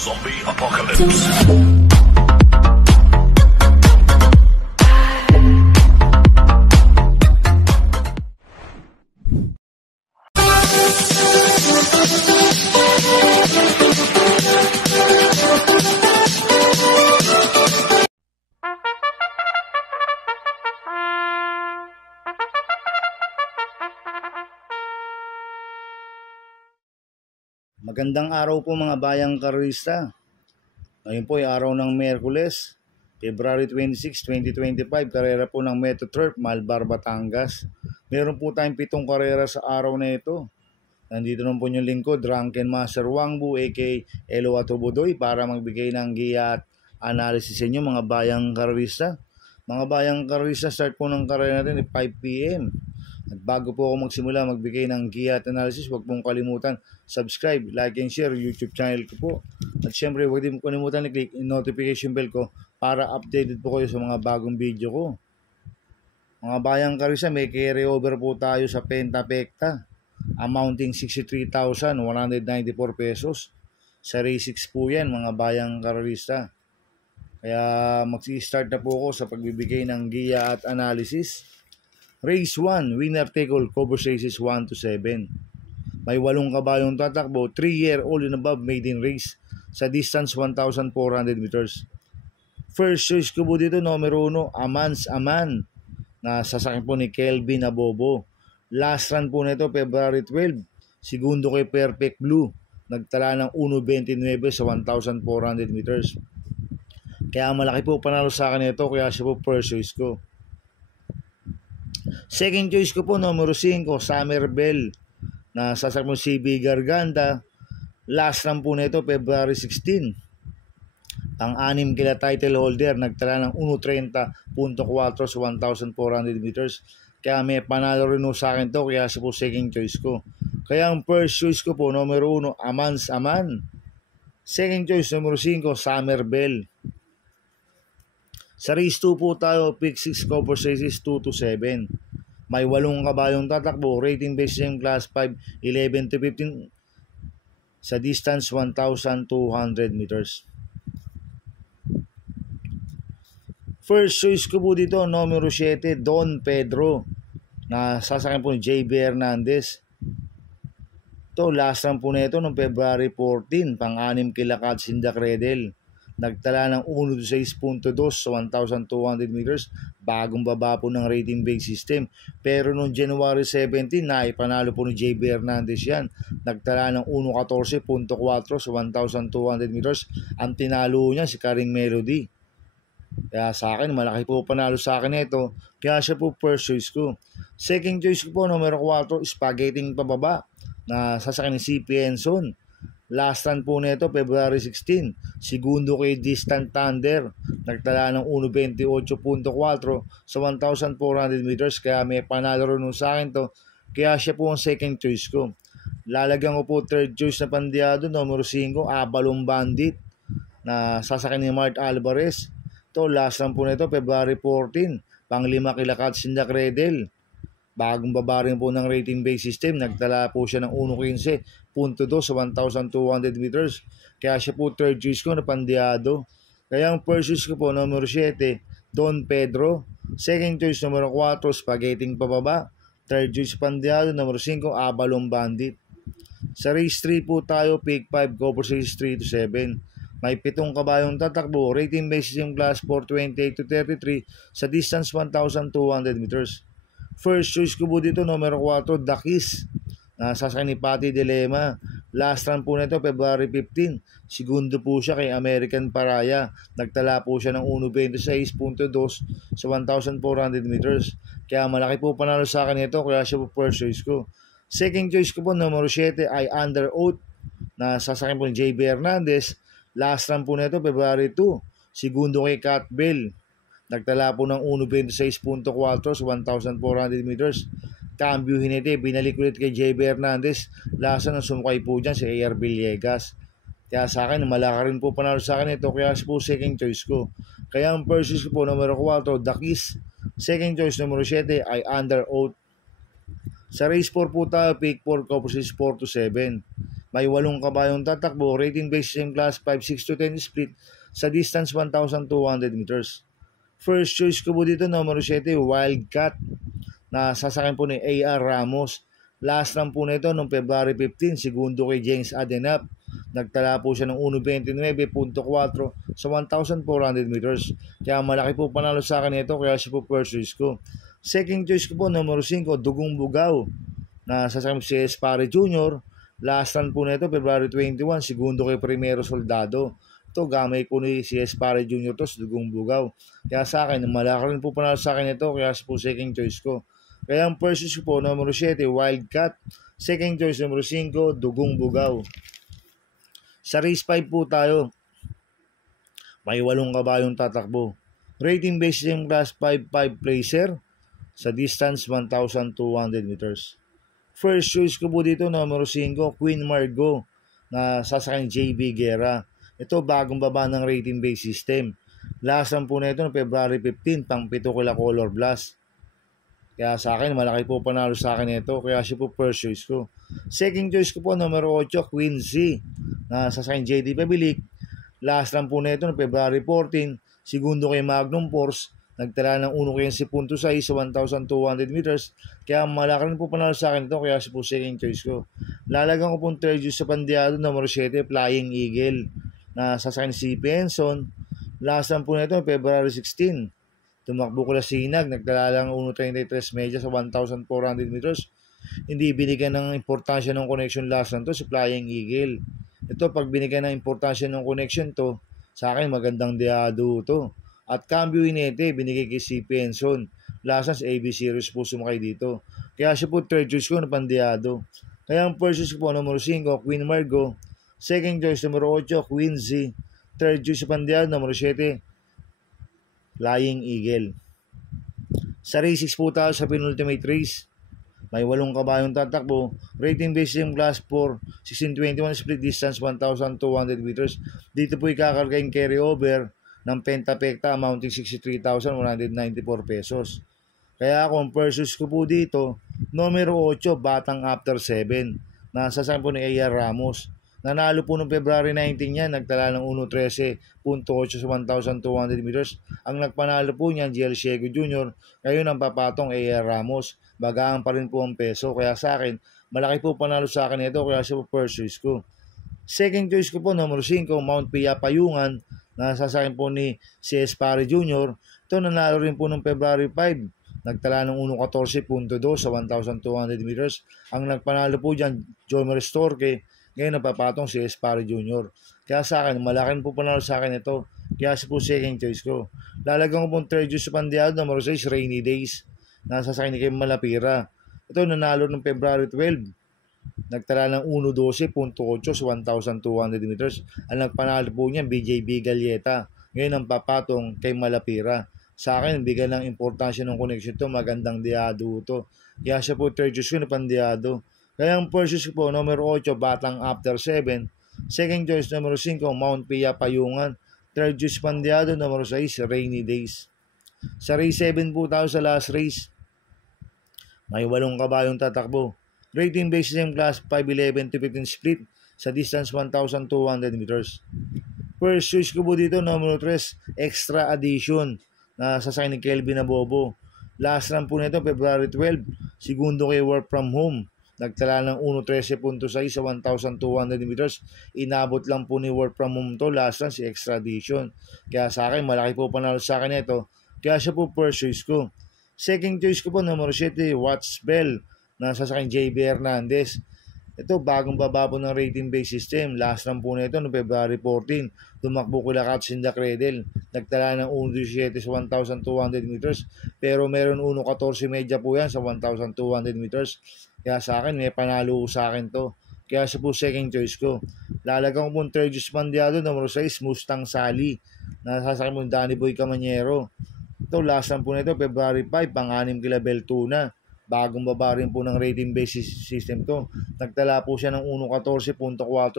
Zombie Apocalypse. Magandang araw po mga bayang karista. Ngayon po ay araw ng Miyerkules, February 26, 2025, karera po ng Metro Turf, Malbar, Batangas. Meron po tayong 7 karera sa araw na ito. Nandito naman po yung lingkod, Drunken Master Wangbu, aka Elo Atubudoy, para magbigay ng giya at analysis sa inyo mga bayang karista. Mga bayang karista, start po ng karera natin at 5 p.m. At bago po ako magsimula magbigay ng giya at analysis, huwag pong kalimutan subscribe, like and share YouTube channel ko po. At syempre huwag din kalimutan i-click yung notification bell ko para updated po kayo sa mga bagong video ko. Mga bayang karisa, may carry over po tayo sa Pentapecta amounting 63,194 pesos. Sa race 6 po yan mga bayang karista. Kaya mag-start na po ako sa pagbibigay ng giya at analysis. Race 1, winner take all, cover races 1 to 7. May 8 kabayong tatakbo, 3-year-old and above maiden race sa distance 1,400 meters. First choice ko po dito, numero 1, Amans Aman, na sasakyan po ni Kelvin Abobo. Last run po nito, February 12. Segundo kay Perfect Blue, nagtala ng 1.29 sa 1,400 meters. Kaya malaki po panalo sa akin ito, kaya siya po first choice ko. Second choice ko po, numero 5, Summer Bell, na sasakyan mo CB Garganta. Last run po nito, February 16. Pang-anim kila title holder, nagtala ng 1.30.4 sa 1,400 meters. Kaya may panalo rin sa akin to, kaya siya po second choice ko. Kaya ang first choice ko po, numero 1, Amans Aman. Second choice, numero 5, Summer Bell. Sa race 2 po tayo, pick 6 cover races 2 to 7. May 8 kabayong tatakbo, rating based yung class 5, 11 to 15 sa distance 1,200 meters. First choice ko po dito, numero 7, Don Pedro, na sasakyan po ni JB Hernandez. Ito, last run po na ito noong February 14, pang-anim kila Katsinda Credel. Nagtala ng 1.6.2 sa 1,200 meters, bagong baba po ng rating based system. Pero noong January 17, naipanalo po ni JB Hernandez yan. Nagtala ng 1.14.4 sa 1,200 meters. Ang tinalo niya si Karing Melody. Kaya sa akin, malaki po panalo sa akin ito. Kaya siya po first choice ko. Second choice ko po, numero 4, Spaghetti pababa, na sasakyan ni CP Enson. Last run po nito, February 16. Segundo kay Distant Thunder. Nagtala ng 1.28.4 sa 1,400 meters. Kaya may panalo rin sa akin to. Kaya siya po ang second choice ko. Lalagyan ko po third choice na pandiado, numero 5, Abalong Bandit, na sasakyan ni Mart Alvarez. Ito, last run po nito, February 14. Pang-5 kila Katsinda Credel. Bagong baba rin po ng rating based system. Nagtala po siya ng 1.15.2 sa 1,200 meters. Kaya siya po third choice ko na pandiado. Kaya ang first choice ko po, numero 7, Don Pedro. Second choice, numero 4, Spaghetti pababa. Third choice pandiado, numero 5, Abalong Bandit. Sa race 3 po tayo, pick 5, cover race 3 to 7. May 7 kabayong tatakbo, rating based system class 428 to 33 sa distance 1,200 meters. First choice ko po dito, numero 4, Dakis, na sasakyan ni Patty Dilema. Last run po nito, February 15. Segundo po siya kay American Paraya. Nagtala po siya ng 1.26.2 sa 1,400 meters. Kaya malaki po panalo sa akin ito, kaya siya po first choice ko. Second choice ko po, numero 7, ay Under Oath, na sasakyan po ni JB Hernandez. Last run po nito, February 2. Segundo kay Cat Bell. Nagtala po ng 1.26.4 sa 1,400 meters. Cambio hinete, binalik ulit kay JB Hernandez. Lasa ng sumukay po dyan si AR Villegas. Kaya sa akin, malaka rin po panalo sa akin ito. Kaya po second choice ko. Kaya ang first choice ko po, numero 4, Dakis. Second choice, numero 7, ay Under Oath. Sa race 4 po tayo, pick 4, cover 4 to 7. May 8 kabayong tatakbo, rating based system class 5, 6 to 10 split sa distance 1,200 meters. First choice ko po dito, numero 7, Wildcat, na sasakyan po ni A.R. Ramos. Last run po nito noong February 15, segundo kay James Adenap. Nagtala po siya ng 1.29.4 sa 1,400 meters. Kaya malaki po panalo sa akin ito, kaya siya po first choice ko. Second choice ko po, numero 5, Dugong Bugaw, na sasakyan po si Espare Jr. Last run po nito, February 21, segundo kay Primero Soldado. Ito, gamay ko ni si Espare Jr. to, si Dugong Bugaw. Kaya sa akin, malaki rin po panalo sa akin ito, kaya siya po second choice ko. Kaya ang first choice ko po, numero 7, Wildcat. Second choice, numero 5, Dugong Bugaw. Sa race 5 po tayo. May 8 kabayong tatakbo. Rating based system class 5-5 placer sa distance 1,200 meters. First choice ko po dito, numero 5, Queen Margot, na sasakyan JB Guerra. Ito, bagong baba ng rating based system. Last run po na ito, February 15, pang 7 kila Color Blast. Kaya sa akin, malaki po panalo sa akin ito. Kaya siya po first choice ko. Second choice ko po, numero 8, Quincy, na sasakyan JD Pabilik. Last run po na ito, February 14, segundo kay Magnum Force. Nagtala ng 1.6 sa 1,200 meters. Kaya malaki rin po panalo sa akin ito. Kaya siya po second choice ko. Lalagan ko pong third choice sa pandiado, numero 7, Flying Eagle, na sasakyan si Penson. Last run po na ito, February 16. Tumakbo ko na Sinag, nagtala lang 1.33 medya sa 1,400 meters. Hindi binigyan ng importansya ng connection last run to si Flying Eagle. Ito, pag binigyan ng importansya ng connection to, sa akin magandang diado to. At cambio inete, binigay kay si Penson. Last run sa AB Series po sumakay dito. Kaya siya po third choice ko na pandiado. Kaya ang first choice ko po, numero 5, Queen Margot. Second choice, numero 8, Quincy. Third choice sa pandiado, numero 7, Flying Eagle. Sa race 6 po tayo sa penultimate race. May 8 kabayong tatakbo. Rating based system class 4, 1621 split distance 1,200 meters. Dito po ikakarga yung carry over ng Pentapecta amounting 63,194 pesos. Kaya ako, ang purchase ko po dito, numero 8, Batang After 7, na sasakyan po ni A.R. Ramos. Nanalo po noong February 19 yan, nagtala ng 1.13.8 sa 1,200 meters. Ang nagpanalo po niyan, GL Ciego Jr. Ngayon ang papatong A.R. Ramos. Bagaan pa rin po ang peso. Kaya sa akin, malaki po panalo sa akin ito, kaya siya po first choice ko. Second choice ko po, numero 5, Mount Pia Payungan, na sasakyan po ni si Espare Jr. Ito, nanalo rin po noong February 5. Nagtala ng 1.14.2 sa 1,200 meters. Ang nagpanalo po dyan, Jomer Storke. Ngayon napapatong si Espare Jr. Kaya sa akin, malaking po panalo sa akin ito. Kaya siya po second choice ko. Lalagyan ko pong third choice sa pandiado, numero 6, Rainy Days, na sasakyan ni Kim Malapira. Ito, nanalo ng February 12. Nagtala ng 1.12.8 sa 1,200 meters. Ang nagpanalo po niyan, BJB Galieta. Ngayon ang papatong kay Malapira. Sa akin, bigyan ng importansya ng connection to. Magandang diado to. Kaya siya po third choice ko na pandiado. Kaya ang first choice ko po, numero 8, Batang After 7. Second choice, numero 5, Mount Pia Payungan. Third choice pandiado, numero 6, Rainy Days. Sa race 7 po tayo sa last race. May 8 kabayong tatakbo. Rating based system class 5.11 to 15 split sa distance 1,200 meters. First choice ko po dito, numero 3, Extra Addition, na sasakyan ni Kelvin Abobo. Last run po nito, February 12. Segundo kay Work From Home. Nagtala ng 1.13.6 sa 1,200 meters. Inabot lang po ni Work From Home to. Last run si Extra Addition. Kaya sa akin, malaki po panalo sa akin ito. Kaya siya po first choice ko. Second choice ko po, numero 7, Watch Bell, na sasakyan JB Hernandez. Ito, bagong baba po ng rating based system. Last run po na ito, no February 14. Tumakbo ko Cats in the Cradle. Nagtala ng 1.17 sa 1,200 meters. Pero meron 1.14 medya po yan sa 1,200 meters. Kaya sa akin, may panalo sa akin to. Kaya siya po second choice ko. Lalagyan ko po third choice pandiado, numero 6, Mustang Sally, na sasakyan mo Danny Boy Camanyero. Ito, last run po na ito, February 5, pang-6 kila Beltuna. Bagong baba rin po ng rating based system to. Nagtala po siya ng 1.14.4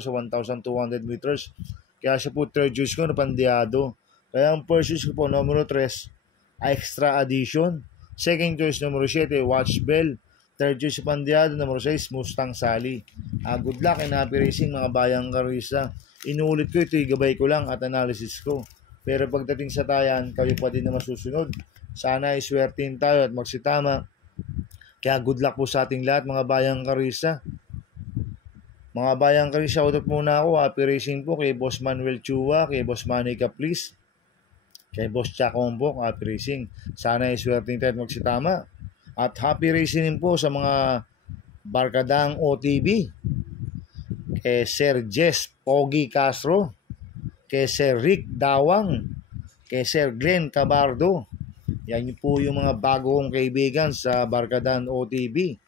sa 1,200 meters. Kaya siya po third choice ko na pandiado. Kaya ang first choice ko po, numero 3, Extra Addition. Second choice, numero 7, Watch Bell. Third choice Pandiado, number 6, Mustang Sally. Good luck and happy racing mga bayang karisa. Inuulit ko ito, gabay ko lang at analysis ko. Pero pagdating sa tayan, kayo pa din na masusunod. Sana ay swertin tayo at magsitama. Kaya good luck po sa ating lahat mga bayang karisa. Mga bayang karisa, shoutout muna ako. Happy racing po kay Boss Manuel Chua, kay Boss Manny Caplis, kay Boss Chacombok, happy racing. Sana ay swertin tayo at magsitama. At happy racing din po sa mga barkadang OTB. Kay Sir Jess Pogi Castro, kay Sir Rick Dawang, kay Sir Glenn Cabardo. Yan po yung mga bagong kaibigan sa barkadang OTB.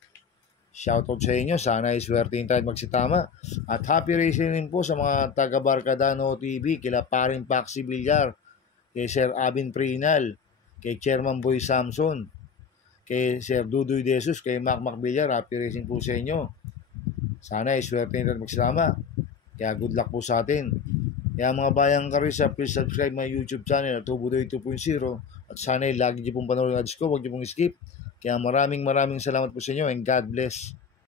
Shoutout sa inyo. Sana ay swertin tayo magsitama. At happy racing din po sa mga taga-barkadang OTB. Kila Paring Paxi Villar, kay Sir Abin Prinal, kay Chairman Boy Samson, kay Sir Dudoy Desus, kay Mac Villar. Happy racing po sa inyo. Sana ay swerte nyo magsama. Kaya good luck po sa atin. Kaya mga bayang karisa, please subscribe my YouTube channel at Tubudoy 2.0. At sana ay lagi nyo pong panorin ang ads ko. Huwag nyo pong skip. Kaya maraming salamat po sa inyo and God bless.